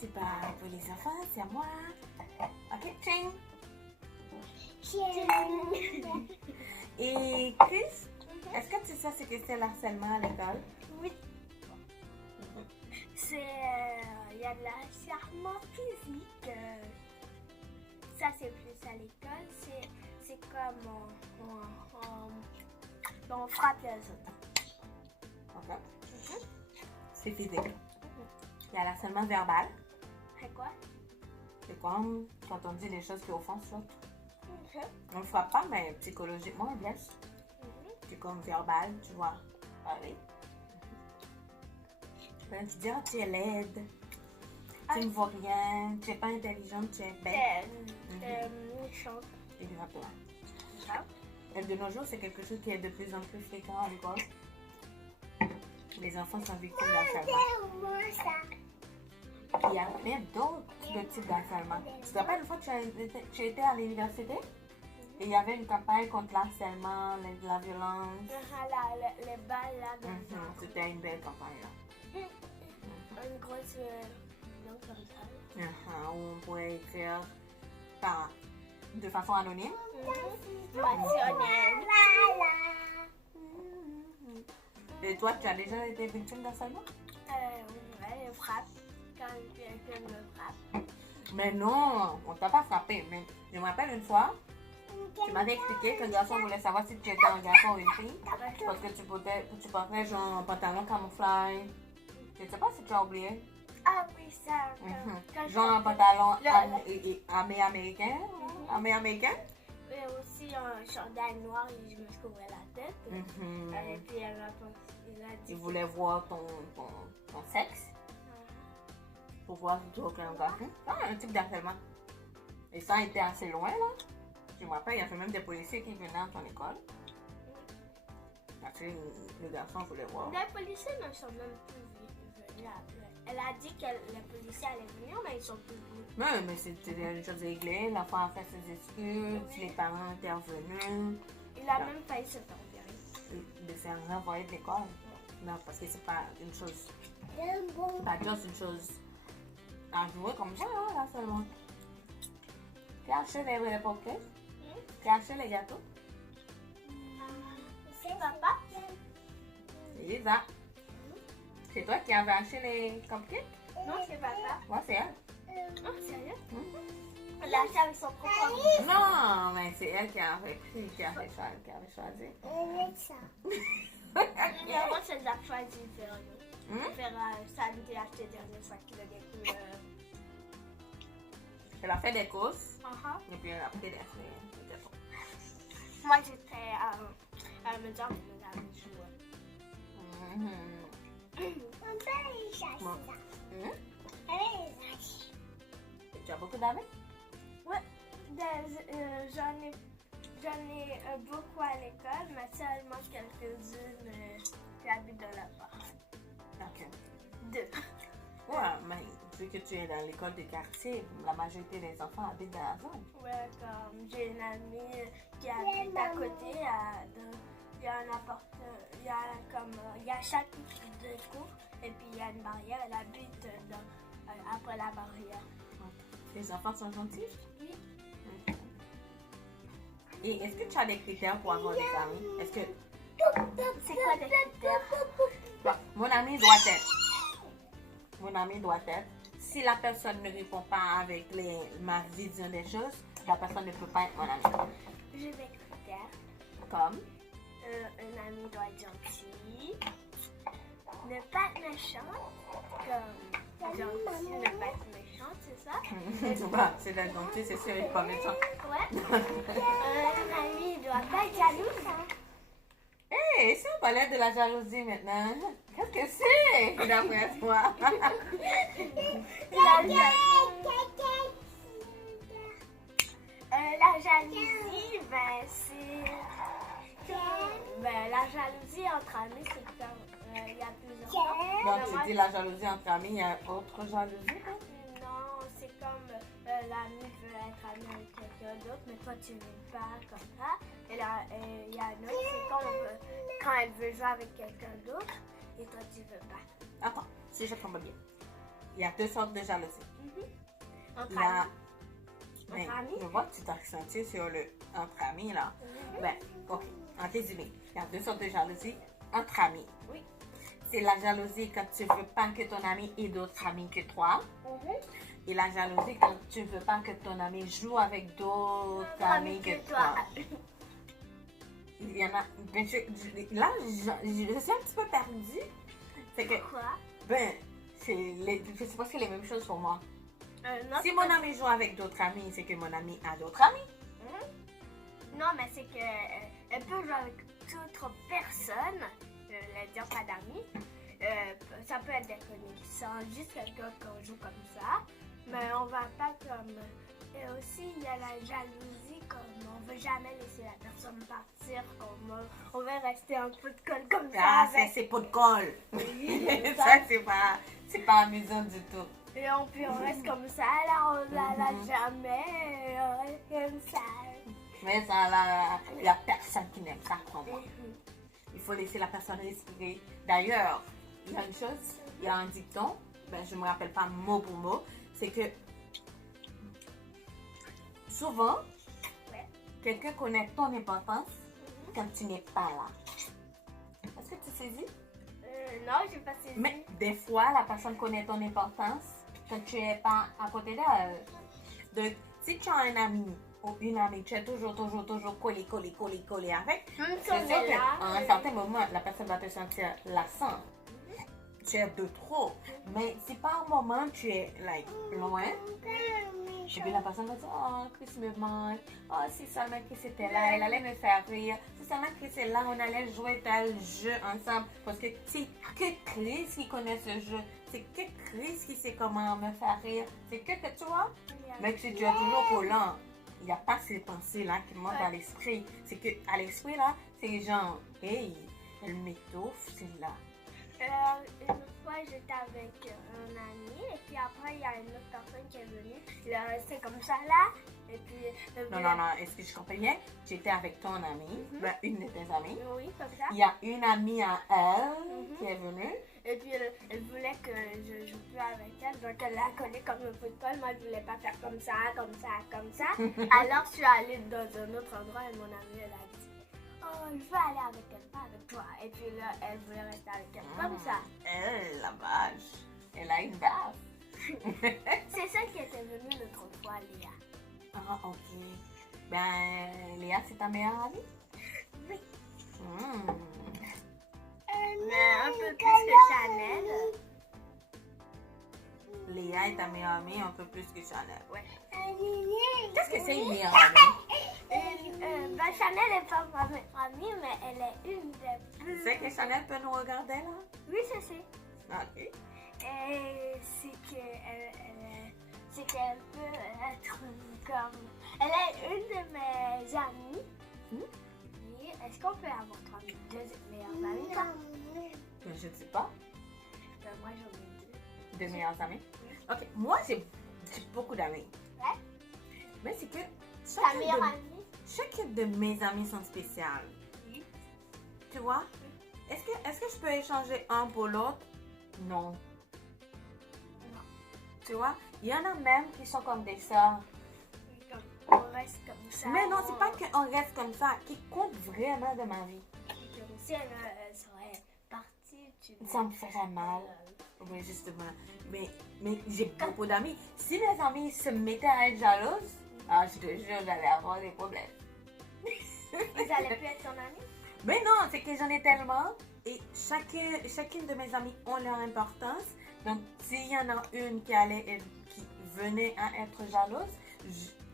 c'est pas pour les enfants, c'est à moi. Ok, ching. Et Chris, est-ce que tu sais ce que c'est l'harcèlement à l'école? Oui. C'est... Il y a de l'harcèlement physique. Ça, c'est plus à l'école. C'est comme on frappe les autres. Ok. C'est physique. Il y a l'harcèlement verbal. C'est quoi? C'est comme quand on dit des choses qui offensent l'autre. Ok. On ne frappe pas, mais psychologiquement, on blesse. C'est comme verbal, tu vois. Allez. Ben, tu dis, tu es laide. Tu ne vois rien. Tu n'es pas intelligente, tu es bête. Méchante. Exactement. Et de nos jours, c'est quelque chose qui est de plus en plus fréquent à l'école. Les enfants sont victimes d'harcèlement. Il y a plein d'autres types d'harcèlement. Tu te rappelles une fois que tu étais à l'université et il y avait une campagne contre l'harcèlement, la violence. Les balles là. C'était une belle campagne là. Une grosse non comme ça. Où on pourrait écrire de façon anonyme. Et toi, tu as déjà été victime d'harcèlement? Ouais, frappe. Quand quelqu'un me frappe. Mais non, on t'a pas frappé. Mais je me rappelle une fois, tu m'avais expliqué qu'un garçon voulait savoir si tu étais un garçon ou une fille. Parce que tu portais genre un pantalon camouflage. Je ne sais pas si tu as oublié. Ah oui, ça. Genre un pantalon américain. Et aussi un chandail noir et je me couvrais la tête. Et puis elle a dit. Il voulait voir ton sexe. Pour voir si tu es un garçon. Un type d'harcèlement. Et ça a été assez loin là. Je me rappelle, il y avait même des policiers qui venaient dans ton école. Parce que le garçon voulait voir. Les policiers ne sont même plus venus après. Elle a dit que les policiers allaient venir, mais ils sont plus venus. Non, mais c'était une chose réglée. L'enfant a fait ses excuses, les parents étaient revenus. Il a même failli se faire virer. De faire renvoyer de l'école. Non, parce que c'est pas une chose. C'est pas juste une chose à jouer comme ça, là seulement. Cacher les pockets. Cacher les gâteaux. C'est papa? C'est ça. C'est toi qui avais acheté les cupcakes? Non, c'est papa. Ouais, c'est elle. Oh, sérieux? Elle l'a acheté avec son propre argent. Non, mais c'est elle qui avait pris, qui avait choisi. Moi, c'est la choisi de faire ça, de acheter dernier sac de des couleurs. Elle a fait des courses. Et puis elle a pris des fruits. Moi, j'étais à la maison avec mes amis joueurs. Tu as beaucoup d'amis? Oui, j'en ai beaucoup à l'école, mais seulement quelques-unes qui habitent dans l'appart. Ok. 2. Ouais, mais vu que tu es dans l'école de quartier, la majorité des enfants habitent dans la zone. Ouais, comme j'ai une amie qui habite à côté, il y a un appartement, il y a chaque de cours, et puis il y a une barrière, elle habite après la barrière. Les enfants sont gentils? Oui. Et est-ce que tu as des critères pour avoir des amis? Est-ce que... C'est quoi les critères? Bon, mon ami doit être, si la personne ne répond pas avec ma vision des choses, la personne ne peut pas être mon ami. J'ai des critères. Comme? Un ami doit être gentil, ne pas être méchant, comme gentil, ne pas être méchant, c'est ça? C'est la gentille, c'est sûr, il n'est pas méchant. Ouais. Un ami ne doit pas être jaloux. Hé, si on parlait de la jalousie maintenant, qu'est-ce que c'est d'après toi? La jalousie, c'est... la jalousie entre amis, c'est comme... il y a plusieurs sortes. Donc tu dis la jalousie entre amis, il y a autre jalousie? Non, c'est comme l'ami veut être ami avec quelqu'un d'autre, mais toi tu ne veux pas comme ça. Et là, il y a un autre, c'est quand elle veut jouer avec quelqu'un d'autre, et toi tu veux pas. Attends, si je comprends bien. Il y a 2 sortes de jalousie. Entre Il y a... amis. Ben, Entre amis. je vois que tu t'as ressenti sur le entre amis, là. Ben, ok. En résumé, il y a 2 sortes de jalousie entre amis. Oui. C'est la jalousie quand tu veux pas que ton ami ait d'autres amis que toi. Et la jalousie quand tu veux pas que ton ami joue avec d'autres amis que toi. Il y en a... Ben, là, je suis un petit peu perdue. C'est que, Pourquoi? ben, je sais pas si c'est les mêmes choses pour moi. Non, Si mon ami joue avec d'autres amis, c'est que mon ami a d'autres amis. Non, mais c'est que elle peut jouer avec toute autre personne. Je voulais dire pas d'amis. Ça peut être des connaissances, juste quelqu'un qu'on joue comme ça. Mais on va pas comme. Et aussi, il y a la jalousie, comme on veut jamais laisser la personne partir, comme on veut rester un peu de colle comme ça. Ah, avec- c'est pas de colle. Ça, c'est pas amusant du tout. Et puis on reste comme ça, là on la lâche jamais, et on reste comme ça. Mais ça, là, il y a personne qui n'aime ça, crois-moi. Il faut laisser la personne respirer. D'ailleurs, il y a une chose, il y a un dicton, ben, je ne me rappelle pas mot pour mot, c'est que souvent, quelqu'un connaît ton importance quand tu n'es pas là. Est-ce que tu saisis? Non, j'ai pas saisi. Mais des fois, la personne connaît ton importance quand tu n'es pas à côté d'elle. Donc, si tu as un ami ou une amie, tu es toujours collé avec, Même si c'est on sûr est là. qu'à un certain moment, la personne va te sentir lassant. Tu es de trop. Mais si par un moment, tu es like, loin, et puis la personne va dire, oh, Chris me manque. Oh, si seulement Chris était là, elle allait me faire rire. Si seulement Chris est là, on allait jouer tel jeu ensemble. Parce que c'est que Chris qui connaît ce jeu. C'est que Chris qui sait comment me faire rire. C'est que tu vois. Mais si tu es toujours collant, il n'y a pas ces pensées-là qui montent à l'esprit. C'est que à l'esprit, là, c'est genre, hey, elle m'étouffe, c'est là. Une fois, j'étais avec un ami, et puis après, il y a une autre personne qui est venue. Il est resté comme ça là, et puis. Non, est-ce que je comprends bien? J'étais avec ton amie, ben, une de tes amies. Oui, comme ça. Il y a une amie à elle qui est venue. Et puis, elle voulait que je joue plus avec elle, donc elle l'a collé comme un peu de colle. Moi, je voulais pas faire comme ça, comme ça, comme ça. Alors, je suis allée dans un autre endroit, et mon amie, elle a dit, oh, je veux aller avec elle, pas avec toi. Et puis là, elle voulait rester avec elle, comme ça. Elle, la vache, elle a une baffe. C'est ça qui était venue l'autre fois, Léa. Ah, ok. Ben, Léa, c'est ta meilleure amie? Oui. Mais un peu plus que Chanel. Léa est ta meilleure amie un peu plus que Chanel. Ouais. Qu'est-ce que c'est une meilleure amie? Ben, Chanel n'est pas ma meilleure amie, mais elle est une des Tu plus. sais que Chanel peut nous regarder là? Oui, je sais. Ok. Et c'est qu'elle peut être comme. Elle est une de mes amies. Et est-ce qu'on peut avoir 32 meilleures amies? Toi? Je ne sais pas. Moi, j'en ai 2. De meilleures amies? Ok, moi j'ai beaucoup d'amis. Ouais. Mais c'est que Ta meilleure amie? chacune de mes amies sont spéciales. Oui. Tu vois? Est-ce que je peux échanger un pour l'autre? Non. Non. Tu vois? Il y en a même qui sont comme des sœurs. On reste comme ça. Mais non, c'est pas qu'on reste comme ça, qui compte vraiment de ma vie. Si elle serait partie, Ça me ferait mal. Oui, justement. Mais j'ai beaucoup d'amis. Si mes amis se mettaient à être jalouses, je te jure, j'allais avoir des problèmes. Ils allaient plus être ton amie? Mais non, c'est que j'en ai tellement. Et chacune de mes amies ont leur importance. Donc, s'il y en a une qui venait à être jalouse,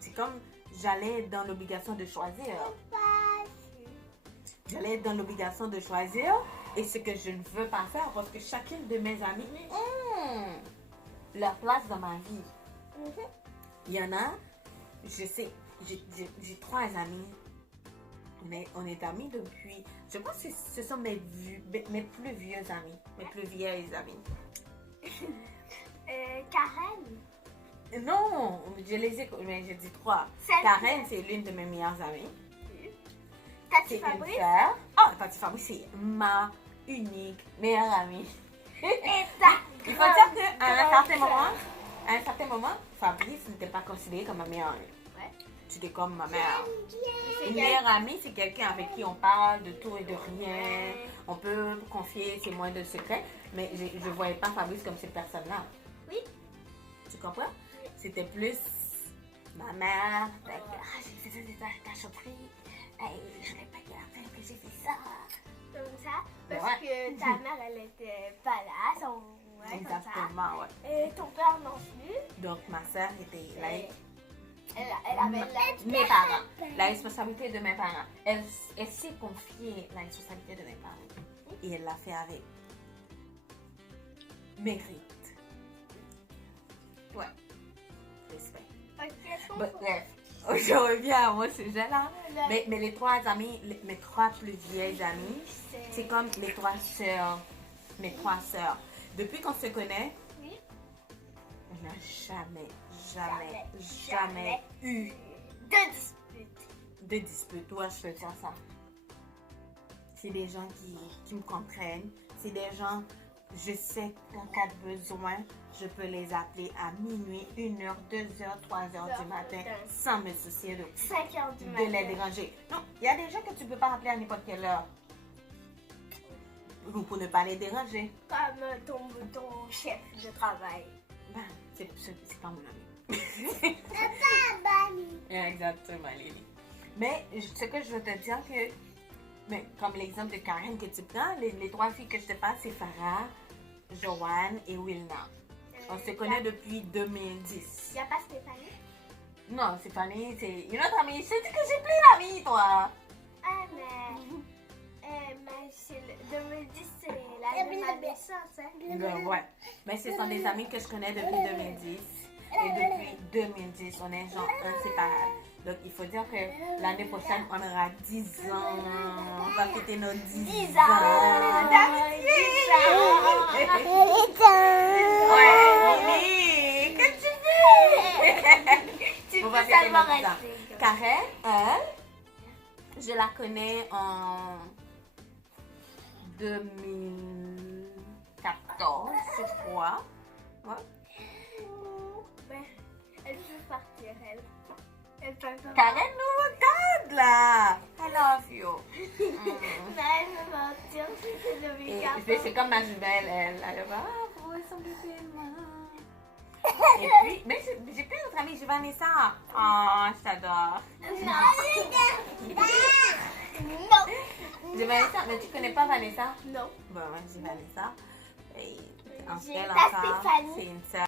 c'est comme j'allais être dans l'obligation de choisir. J'allais être dans l'obligation de choisir. Et ce que je ne veux pas faire, parce que chacune de mes amies ont leur place dans ma vie. Il y en a, je sais, j'ai 3 amis. On est amis depuis, je pense que ce sont mes plus vieux amis, mes plus vieilles amies. Karen? Non, je les ai, mais j'ai dit 3. Karen, c'est l'une de mes meilleures amies. Tati C'est une Fabrice? sœur. Ah, Tati Fabrice, c'est ma unique meilleure amie. Et ta Il faut dire qu'à un certain moment, Fabrice n'était pas considéré comme ma meilleure amie. Ouais. C'était comme ma mère. C'est Une meilleure amie, c'est quelqu'un avec qui on parle de tout et de rien. On peut confier ses moindres secrets. Mais je ne voyais pas Fabrice comme cette personne-là. Oui. Tu comprends? C'était plus ma mère. J'ai fait ça, t'as surpris. Hey, je ne savais pas qu'elle a fait que j'ai fait ça. Comme ça. Parce Ouais. que ta mère, elle était pas là. Ouais, comme ça. Exactement, ouais. Et ton père non plus. Donc ma soeur était là. Elle avait Mes parents. La responsabilité de mes parents. Elle s'est confiée la responsabilité de mes parents. Et elle l'a fait avec mérite. Ouais. Respect. Ok, est-ce qu'on Bref, je reviens à mon sujet là. Le- Mais les trois amis, mes trois plus vieilles amies, c'est comme les trois sœurs. Mes trois sœurs. Depuis qu'on se connaît, Oui. on n'a jamais eu de dispute. de dispute. Ouais, je peux dire ça. C'est des gens qui me comprennent. C'est des gens, je sais qu'en cas de besoin, je peux les appeler à minuit, 1h, 2h, 3h du matin, sans me soucier de 5 heures du de matin. les déranger. Non, il y a des gens que tu ne peux pas appeler à n'importe quelle heure. Ou pour ne pas les déranger. Comme ton chef de travail. Ben, c'est pas mon ami. Exactement, Lily. Mais ce que je veux te dire que, mais, comme l'exemple de Karen que tu prends, les trois filles que je te passe, c'est Farah, Joanne et Wilna. On se connaît depuis 2010. Il n'y a pas Stéphanie? Non, Stéphanie, c'est une autre amie. Je te dis que j'ai plein d'amis, toi. Ah, mais c'est 2010, c'est l'année de ma naissance. Hein? Ben, ouais. Mais ce sont des amis que je connais depuis 2010. Et depuis 2010, on est genre inséparables. Donc, il faut dire que l'année prochaine, on aura 10 ans. On va fêter nos 10 ans. Ouais, Lily, qu'est-ce que tu fais? On va fêter nos 10 ans. Karen, elle, je la connais en 2014, je crois. Ouais. Ben, elle peut partir, elle. Elle peut pas. Karen nous regarde là. I love you. Non, elle peut partir. C'est le Et week-end. c'est comme ma jumelle, elle va, vous ressemblez tellement. Et puis, mais j'ai plein d'autres amis, j'ai Vanessa. Oh, je t'adore. Non. J'ai Vanessa, mais tu connais pas Vanessa? Non. Bon, moi j'ai Vanessa. Et en J'ai fait, ta encore, Stéphanie. c'est une sœur.